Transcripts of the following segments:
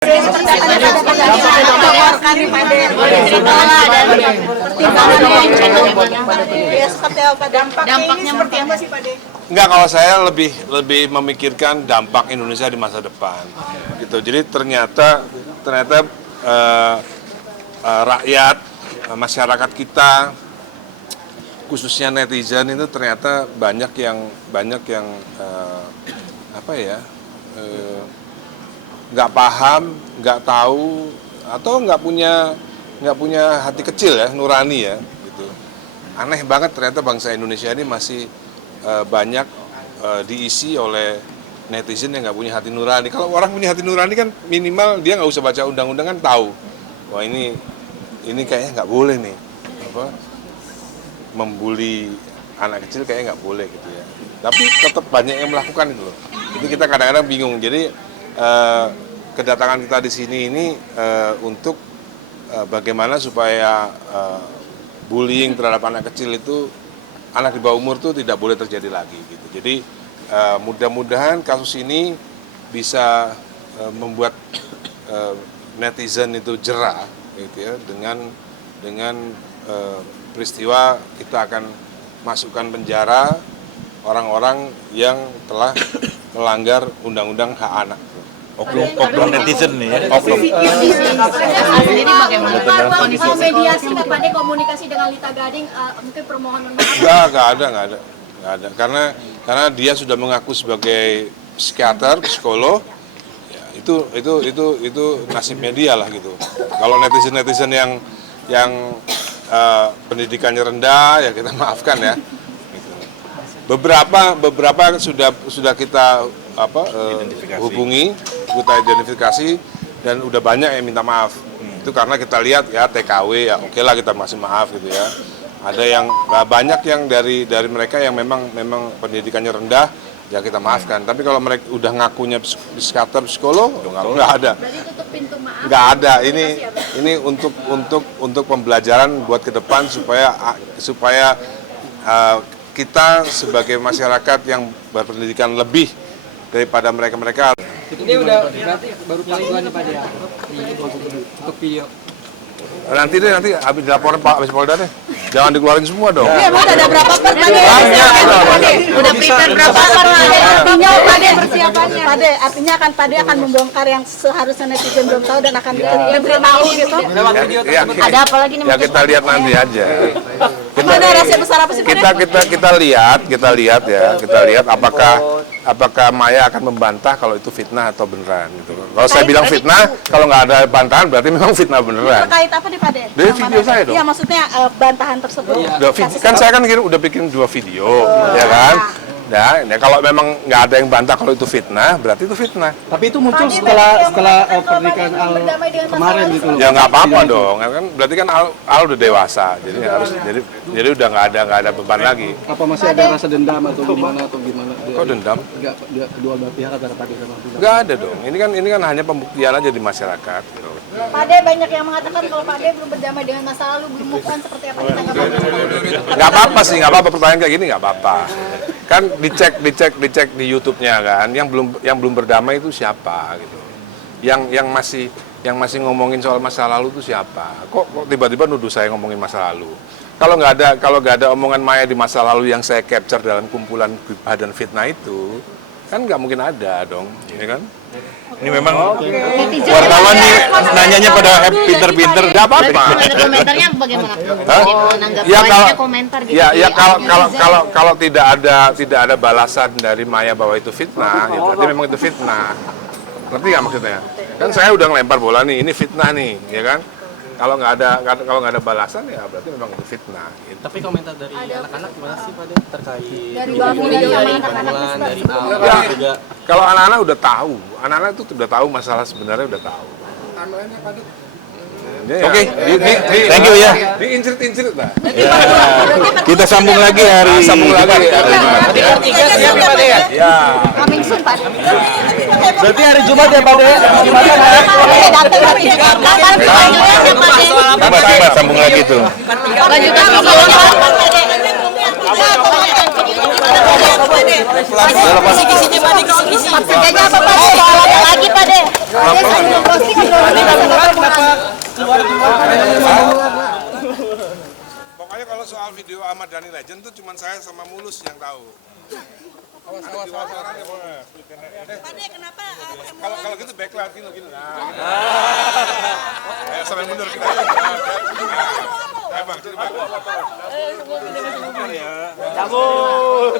Dampaknya seperti apa sih Pak De? Enggak, kalau saya lebih memikirkan dampak Indonesia di masa depan, gitu. Jadi ternyata rakyat, masyarakat kita, khususnya netizen itu ternyata banyak yang nggak paham, nggak tahu, atau nggak punya hati kecil ya, nurani ya, gitu. Aneh banget ternyata bangsa Indonesia ini masih banyak diisi oleh netizen yang nggak punya hati nurani. Kalau orang punya hati nurani kan minimal dia nggak usah baca undang-undang kan tahu, wah ini kayaknya nggak boleh nih, membuli anak kecil kayaknya nggak boleh gitu ya. Tapi tetap banyak yang melakukan itu loh. Itu kita kadang-kadang bingung. Jadi kedatangan kita di sini ini untuk bagaimana supaya bullying terhadap anak kecil itu, anak di bawah umur itu tidak boleh terjadi lagi gitu. Jadi mudah-mudahan kasus ini bisa membuat netizen itu jera gitu ya, dengan peristiwa kita akan masukkan penjara orang-orang yang telah melanggar undang-undang hak anak. Oknum netizen nih ya. Oknum. Sendiri bagaimana? Kalau mediasi Pak De komunikasi dengan Lita Gading, mungkin permohonan maaf. Nggak ada. Karena dia sudah mengaku sebagai psikiater, psikolog. Ya, itu nasibnya dia lah gitu. Kalau netizen yang pendidikannya rendah ya kita maafkan ya. Gitu. Beberapa sudah kita hubungi, kita identifikasi, dan udah banyak yang minta maaf. Itu karena kita lihat ya TKW ya oke lah kita masih maaf gitu ya. Ada yang banyak yang dari mereka yang memang pendidikannya rendah ya kita maafkan. Tapi kalau mereka udah ngakunya psikiater, psikolog nggak ada. Berarti tutup pintu maaf. Nggak ada. Ini untuk pembelajaran buat ke depan supaya kita sebagai masyarakat yang berpendidikan lebih daripada mereka. Ini udah berarti baru kali kedua nih Pak De ya untuk video. Nanti habis dilaporin Pak habis Polda deh. Jangan dikeluarin semua dong. Iya, Mas ada berapa per Pak De? Udah prepare berapa per Pak De? Artinya Pak De persiapannya. Pak De, artinya Pak De akan membongkar yang seharusnya netizen belum tahu dan akan diberitahu gitu. Ada apa lagi nih? Ya kita lihat nanti aja. Ada rahasia besar apa sih Pak De? Kita lihat apakah Maya akan membantah kalau itu fitnah atau beneran gitu. Kalau saya bilang fitnah, kalau nggak ada bantahan berarti memang fitnah beneran. Terkait apa nih Pak De? Dari video saya dong. Iya, maksudnya bantahan tersebut. Kan saya kan udah bikin 2 video, ya kan? Nah, ya kalau memang nggak ada yang bantah kalau itu fitnah, berarti itu fitnah. Tapi itu muncul setelah pernikahan Al kemarin gitu loh. Ya nggak apa-apa dong, kan berarti kan Al udah dewasa, jadi udah nggak ada beban lagi. Apa masih ada rasa dendam atau gimana Kok dendam? Enggak, kedua belah pihak antara Pak De sama Lita. Nggak ada dong. Ini kan hanya pembuktian aja di masyarakat. Gitu. Pak De banyak yang mengatakan kalau Pak De belum berdamai dengan masa lalu, belum move on seperti apa ditanggapan? Nggak apa-apa sih, nggak apa-apa pertanyaan kayak gini nggak apa-apa. Kan dicek di YouTube-nya kan, yang belum berdamai itu siapa gitu. Yang masih ngomongin soal masa lalu itu siapa? Kok tiba-tiba nuduh saya ngomongin masa lalu? Kalau nggak ada omongan Maya di masa lalu yang saya capture dalam kumpulan gibah dan fitnah itu, kan nggak mungkin ada dong, ya kan? Ini memang wartawan nih nanyanya pada pinter-pinter. Nggak apa-apa. Komentarnya bagaimana? Ya komentar gitu. Ya kalau tidak ada balasan dari Maya bahwa itu fitnah, ya berarti memang itu fitnah. Ngerti nggak maksudnya? Kan saya udah ngelempar bola nih, ini fitnah nih, ya kan? Kalau nggak ada balasan ya berarti memang itu fitnah. Gitu. Tapi komentar dari anak-anak gimana sih Pak De terkait Dari video anak-anak dari Al juga? Kalau anak-anak udah tahu, anak-anak itu udah tahu masalah sebenarnya udah tahu. Oke, Thank you ya. Diincrit-incrit lah. Kita sambung lagi hari Jumat. Ya. Coming soon Pak. Berarti hari Jumat ya Pak De? Coba sambung lagi tuh. Lanjutkan videonya. Kisi-kisinya Pak De, kisi-kisi. Maksudnya apa Pak De? Lagi Pak De. Pokoknya kalau soal video Ahmad Dhani Legend tuh cuma saya sama Mulus yang tahu. Pade kenapa? Kalau gitu backlight gini. Ayo sampai mundur kita. Ayo Bang, sini Bang. Cabut.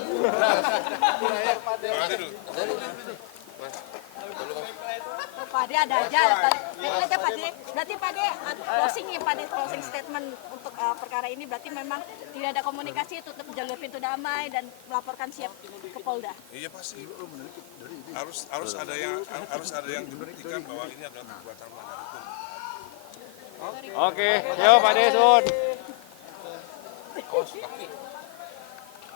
Pade ada aja. Pade. Berarti Pade closing ya Pade, closing statement untuk perkara ini berarti memang tidak ada komunikasi, tutup jalur pintu damai dan melaporkan siap ke Polda. Iya pasti. Harus ada yang dibuktikan bahwa ini adalah perbuatan melanggar hukum. Oke, yo Pak Desun.